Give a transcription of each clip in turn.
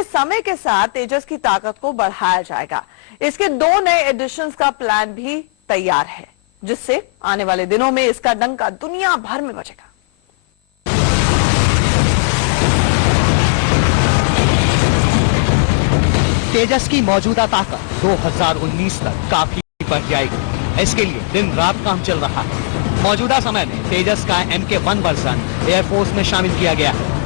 इसलिए समय के साथ तेजस की ताकत को बढ़ाया जाएगा। इसके 2 नए एडिशंस का प्लान भी तैयार है, जिससे आने वाले दिनों में इसका डंका दुनिया भर में बजेगा। तेजस की मौजूदा ताकत 2019 तक काफी बढ़ जाएगी। इसके लिए दिन रात काम चल रहा है। मौजूदा समय में तेजस का MK1 वर्जन एयरफोर्स में शामिल किया गया है।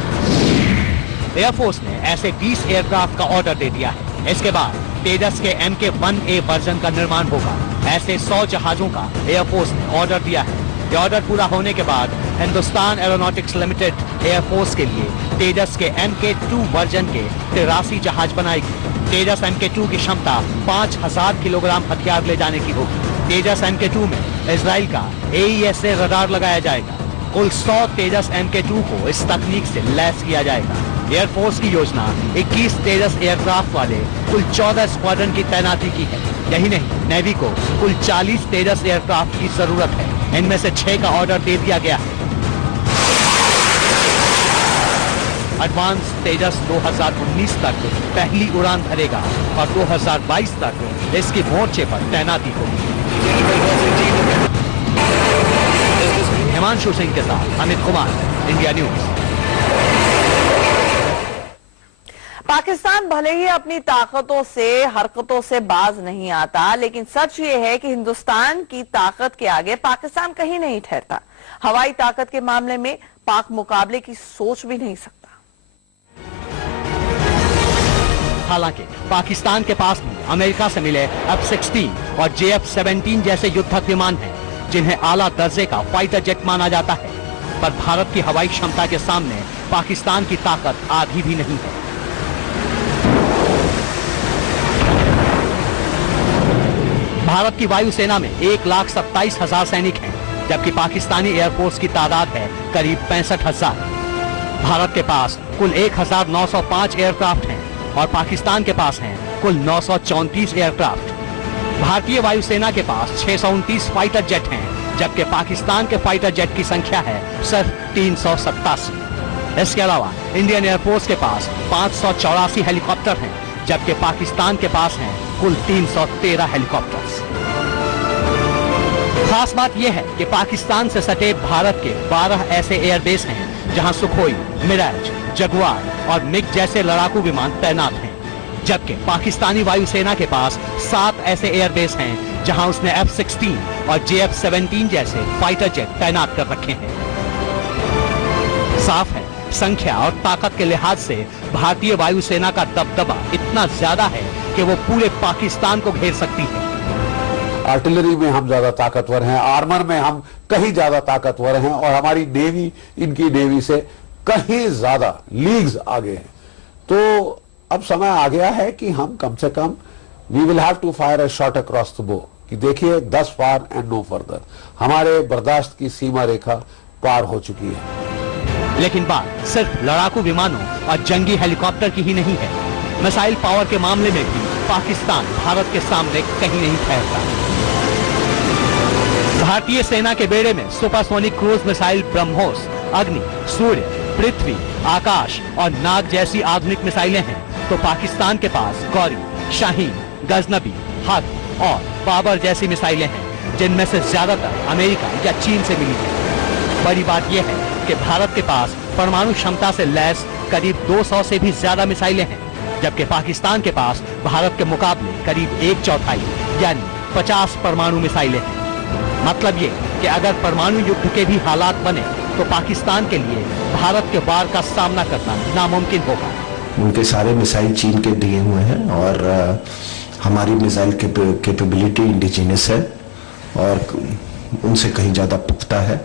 एयरफोर्स ने ऐसे 20 एयरक्राफ्ट का ऑर्डर दे दिया है। इसके बाद तेजस के MK1A वर्जन का निर्माण होगा। ऐसे 100 जहाजों का एयरफोर्स ने ऑर्डर दिया है। ये ऑर्डर पूरा होने के बाद हिंदुस्तान एरोनॉटिक्स लिमिटेड एयरफोर्स के लिए तेजस के MK2 वर्जन के 83 जहाज बनाएगी। तेजस MK2 की क्षमता 5000 किलोग्राम हथियार ले जाने की होगी। तेजस MK2 में इजराइल का AESA रडार लगाया जाएगा। कुल 100 तेजस MK2 को इस तकनीक से लैस किया जाएगा। एयरफोर्स की योजना 21 तेजस एयरक्राफ्ट वाले कुल 14 स्क्वाड्रन की तैनाती की है। यही नहीं, नेवी को कुल 40 तेजस एयरक्राफ्ट की जरूरत है। इनमें से 6 का ऑर्डर दे दिया गया है। एडवांस तेजस 2019 तक पहली उड़ान भरेगा और 2022 तक इसके मोर्चे पर तैनाती होगी। हिमांशु सिंह के साथ अमित कुमार, इंडिया न्यूज। पाकिस्तान भले ही अपनी ताकतों से, हरकतों से बाज नहीं आता, लेकिन सच ये है कि हिंदुस्तान की ताकत के आगे पाकिस्तान कहीं नहीं ठहरता। हवाई ताकत के मामले में पाक मुकाबले की सोच भी नहीं सकता। हालांकि पाकिस्तान के पास भी अमेरिका से मिले F-16 और JF-17 जैसे युद्धक विमान हैं, जिन्हें आला दर्जे का फाइटर जेट माना जाता है। पर भारत की हवाई क्षमता के सामने पाकिस्तान की ताकत आधी भी नहीं है। भारत की वायुसेना में 1,27,000 सैनिक हैं, जबकि पाकिस्तानी एयरफोर्स की तादाद है करीब 65,000। भारत के पास कुल 1,905 एयरक्राफ्ट हैं और पाकिस्तान के पास हैं कुल 934 एयरक्राफ्ट। भारतीय वायुसेना के पास 629 फाइटर जेट हैं, जबकि पाकिस्तान के फाइटर जेट की संख्या है सिर्फ 387। इसके अलावा इंडियन एयरफोर्स के पास 584 हेलीकॉप्टर हैं, जबकि पाकिस्तान के पास हैं कुल 313 हेलीकॉप्टर्स। खास बात यह है कि पाकिस्तान से सटे भारत के 12 ऐसे एयरबेस हैं जहां सुखोई, मिराज, जगुआर और मिग जैसे लड़ाकू विमान तैनात हैं, जबकि पाकिस्तानी वायुसेना के पास 7 ऐसे एयरबेस हैं जहां उसने F-16 और JF-17 जैसे फाइटर जेट तैनात कर रखे हैं। साफ है, संख्या और ताकत के लिहाज से भारतीय वायुसेना का दबदबा इतना ज्यादा है कि वो पूरे पाकिस्तान को घेर सकती है। आर्टिलरी में हम ज्यादा ताकतवर हैं, आर्मर में हम कहीं ज्यादा ताकतवर हैं और हमारी नेवी इनकी नेवी से कहीं ज्यादा लीग्स आगे हैं। तो अब समय आ गया है कि हम कम से कम we will have to fire a shot across the bow, कि देखिए 10 फार एंड नो फर्दर। हमारे बर्दाश्त की सीमा रेखा पार हो चुकी है। लेकिन बात सिर्फ लड़ाकू विमानों और जंगी हेलीकॉप्टर की ही नहीं है। मिसाइल पावर के मामले में भी पाकिस्तान भारत के सामने कहीं नहीं ठहरता। भारतीय सेना के बेड़े में सुपरसोनिक क्रूज मिसाइल ब्रह्मोस, अग्नि, सूर्य, पृथ्वी, आकाश और नाग जैसी आधुनिक मिसाइलें हैं, तो पाकिस्तान के पास गौरी, शाहीन, गजनबी, हद और बाबर जैसी मिसाइलें हैं, जिनमें से ज्यादातर अमेरिका या चीन से मिली है। बड़ी बात यह है कि भारत के पास परमाणु क्षमता से लैस करीब 200 से भी ज्यादा मिसाइलें हैं, जबकि पाकिस्तान के पास भारत के मुकाबले करीब 1/4 यानी 50 परमाणु मिसाइलें हैं। मतलब ये कि अगर परमाणु युद्ध के भी हालात बने तो पाकिस्तान के लिए भारत के वार का सामना करना नामुमकिन होगा। उनके सारे मिसाइल चीन के दिए हुए हैं और हमारी मिसाइल कैपेबिलिटी इंडिजिनस है और उनसे कहीं ज्यादा पुख्ता है।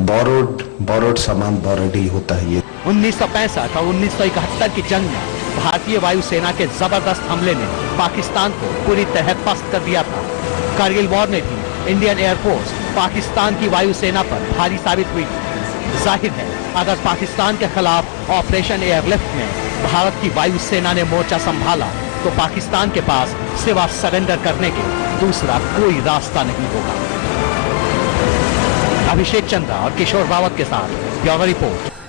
बोरोड सामान बोरोड ही होता है। ये 1965 और 1971 की जंग में भारतीय वायुसेना के जबरदस्त हमले ने पाकिस्तान को पूरी तरह पस्त कर दिया था। कारगिल वॉर में भी इंडियन एयरफोर्स पाकिस्तान की वायुसेना पर भारी साबित हुई। जाहिर है, अगर पाकिस्तान के खिलाफ ऑपरेशन एयरलिफ्ट में भारत की वायुसेना ने मोर्चा संभाला तो पाकिस्तान के पास सिवा सरेंडर करने के दूसरा कोई रास्ता नहीं होगा। अभिषेक चंद्रा और किशोर रावत के साथ ब्यूरो रिपोर्ट।